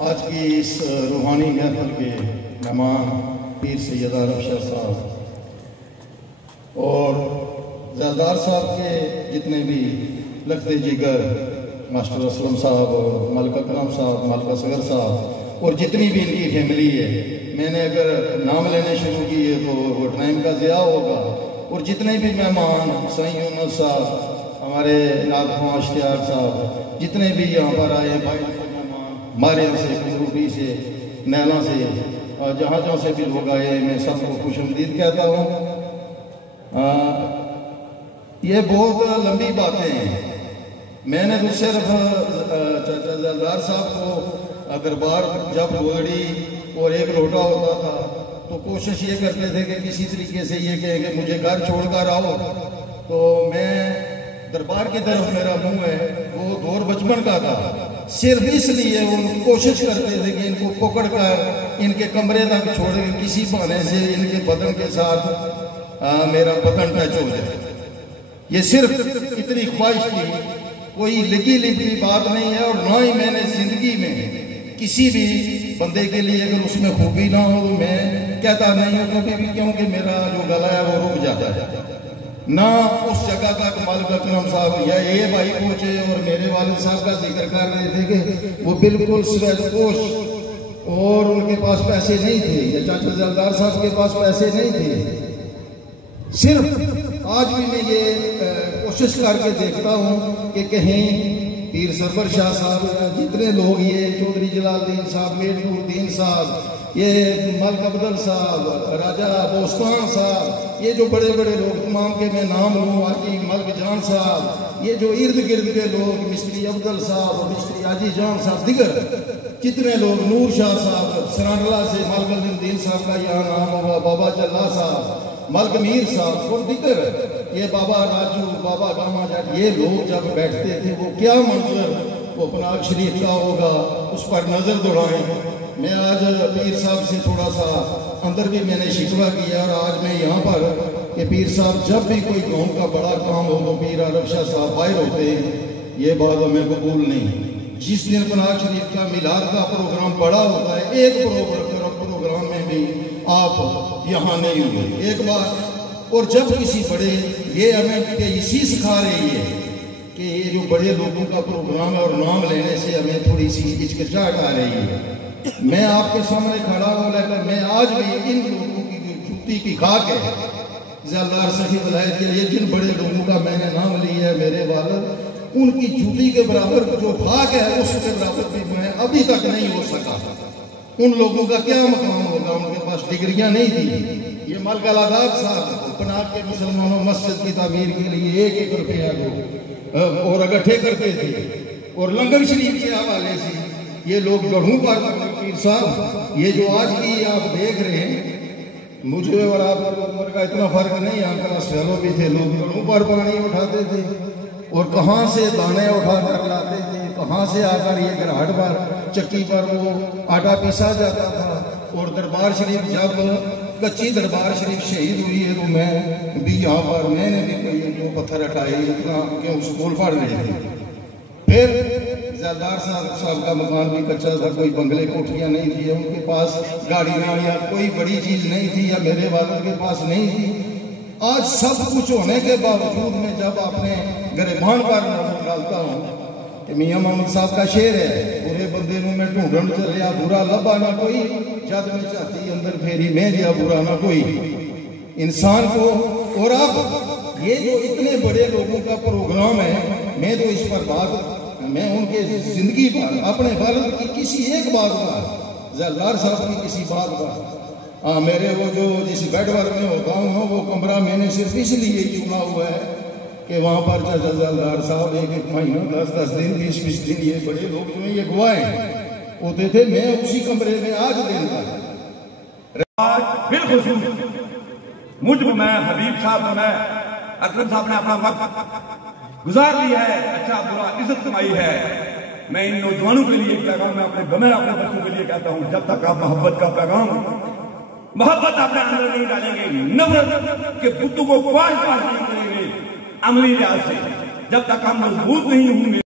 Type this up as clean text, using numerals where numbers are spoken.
आज की इस रूहानी महफिल के मेहमान पीर सैयद आरफ शाह साहब और ज़रदार साहब के जितने भी लखते जिगर मास्टर असलम साहब और मलका करम साहब, मलका असगर साहब और जितनी भी इनकी फैमिली है, मैंने अगर नाम लेने शुरू किए तो वो टाइम का ज़िया होगा। और जितने भी मेहमान सईद यूनुस साहब, हमारे नागखवां इश्तियाक साहब, जितने भी यहाँ पर आए भाई मारियम से, कुंदरूटी से, नैला से, जहाँ जहाँ से भी लोग आए, मैं सबको खुशआमदीद कहता हूँ। ये बहुत लंबी बातें हैं। मैंने तो सिर्फ चाचा ज़रदार साहब को दरबार जब गोदड़ी और एक लोटा होता था तो कोशिश ये करते थे कि किसी तरीके से ये कहें कि मुझे घर छोड़कर आओ, तो मैं दरबार की तरफ मेरा मुंह है वो दौर बचपन का था। सिर्फ इसलिए वो कोशिश करते थे कि इनको पकड़कर इनके कमरे तक छोड़ के किसी बहाने से इनके बदन के साथ मेरा बदन टच हो जाए। ये सिर्फ इतनी ख्वाहिश थी, कोई लिखी लिखी बात नहीं है। और ना ही मैंने जिंदगी में किसी भी बंदे के लिए अगर उसमें खूबी ना हो तो मैं कहता नहीं हूँ कभी भी, क्योंकि मेरा जो गला है वो रुक जाता है। ना उस जगह तक मलका करम साहब या ये भाई पहुंचे और मेरे वालिद साहब का जिक्र कर रहे थे कि वो बिल्कुल स्वेदपोश और उनके पास पैसे नहीं थे, या चाचा ज़रदार साहब के पास पैसे नहीं थे। सिर्फ आज भी मैं ये कोशिश करके देखता हूँ कि कहीं पीर सरवर शाह साहब या जितने लोग, ये चौधरी जलालुद्दीन साहब, मेजनुद्दीन साहब, ये मलक अब्दुल साहब, राजा बोस्तान साहब, ये जो बड़े बड़े लोग तमाम के मैं नाम लूँ, आजी मलक जान साहब, ये जो इर्द गिर्द के लोग, मिस्त्री अब्दुल साहब, मिस्त्री आजी जान साहब, दिगर कितने लोग, नूर शाह साहब, सरांडला से मलकुद्दीन साहब का यहाँ नाम होगा, बाबा जल्ला साहब, मलक मीर साहब और दिगर, ये बाबा राजू, बाबा गामा जाट, ये लोग जब बैठते थे वो क्या मंजर वो पनाग शरीफ का होगा, उस पर नजर दौड़ाएं। मैं आज पीर साहब से थोड़ा सा अंदर भी मैंने शिकवा किया, और आज मैं यहाँ पर कि पीर साहब जब भी कोई कौम का बड़ा काम हो तो पीर आरफ शाह साहब बाहर होते हैं, ये बात हमें कबूल नहीं। जिस दिन पनाग शरीफ का मिलाद का प्रोग्राम बड़ा होता है, एक प्रोग्राम में भी आप यहाँ नहीं हुए एक बार। और जब किसी बड़े, ये हमें इसी सिखा रही है कि ये जो बड़े लोगों का प्रोग्राम है और नाम लेने से हमें थोड़ी सी हिचकिचाहट आ रही है। मैं आपके सामने खड़ा हूँ, लेकिन मैं आज भी इन लोगों की जूती की खाक है ज़रदार सही वलायत के लिए, जिन बड़े लोगों का मैंने नाम लिया है मेरे वालिद, उनकी जूती के बराबर जो खाक है उसके बराबर भी मैं अभी तक नहीं हो सका। उन लोगों का क्या मकाम होगा, उनके पास डिग्रियां नहीं थी। ये मलका लादाब साहब पनाग के मुसलमानों मस्जिद की तामीर के लिए 1-1 रुपया और इकट्ठे करते थे, और लंगर शरीफ के हवाले से ये लोग गढ़ों पर पीर साहब, ये जो आज की आप देख रहे हैं, मुझे और आप उम्र का इतना फर्क नहीं, यहाँ क्लास फेलो भी थे, लोग गढ़ों पर पानी उठाते थे और कहाँ से दाने उठा कर लाते थे, कहाँ से आकर ये घराट पर चक्की पर वो आटा पीसा जाता था। और दरबार शरीफ जब कच्ची दरबार शरीफ शहीद हुई है तो मैं भी यहाँ पर, मैंने भी कोई जो पत्थर हटाए, इतना क्यों स्कूल पढ़ रहे थे। फिर ज़रदार साहब का मकान भी कच्चा था, कोई बंगले कोठियाँ नहीं थी, उनके पास गाड़ियाँ या कोई बड़ी चीज़ नहीं थी, या मेरे वालों के पास नहीं थी। आज सब कुछ होने के बावजूद में जब अपने गिरबान पर नजर डालता हूँ कि मियाँ मोहम्मद साहब का शेर है, बुरे बंदे में ढूंढन चलिया बुरा लबा ना कोई, जद में चाहती अंदर फेरी में दिया बुरा ना कोई इंसान को। और अब ये जो इतने बड़े लोगों का प्रोग्राम है, मैं तो इस पर बात, मैं उनके जिंदगी पर, अपने वालिद की किसी एक बात पर, ज़रदार साहब की किसी बात पर, मेरे वो जो जिस बेड वर्क में होता हूँ वो कमरा मैंने सिर्फ इसलिए चुना हुआ है कि वहाँ पर चाचा ज़रदार साहब 1-1 महीना 10-10 दिन 20-20 दिन, ये बड़े लोग जो हैं ये गवाए होते थे, मैं उसी कमरे में आज दिन था। बिल्कुल मुझ में हबीब साहब में अकरम साहब ने अपना वक्त गुजार लिया है, अच्छा बुरा इज्जत कमाई है। मैं इन नौजवानों के लिए पैगाम, मैं अपने बच्चों के लिए कहता हूँ, जब तक आप मोहब्बत का पैगाम, मोहब्बत अपने अंदर नहीं डालेंगे, नफरत के बुतों को पास नहीं करेंगे अमली लिहाज से, जब तक हम मजबूत नहीं होंगे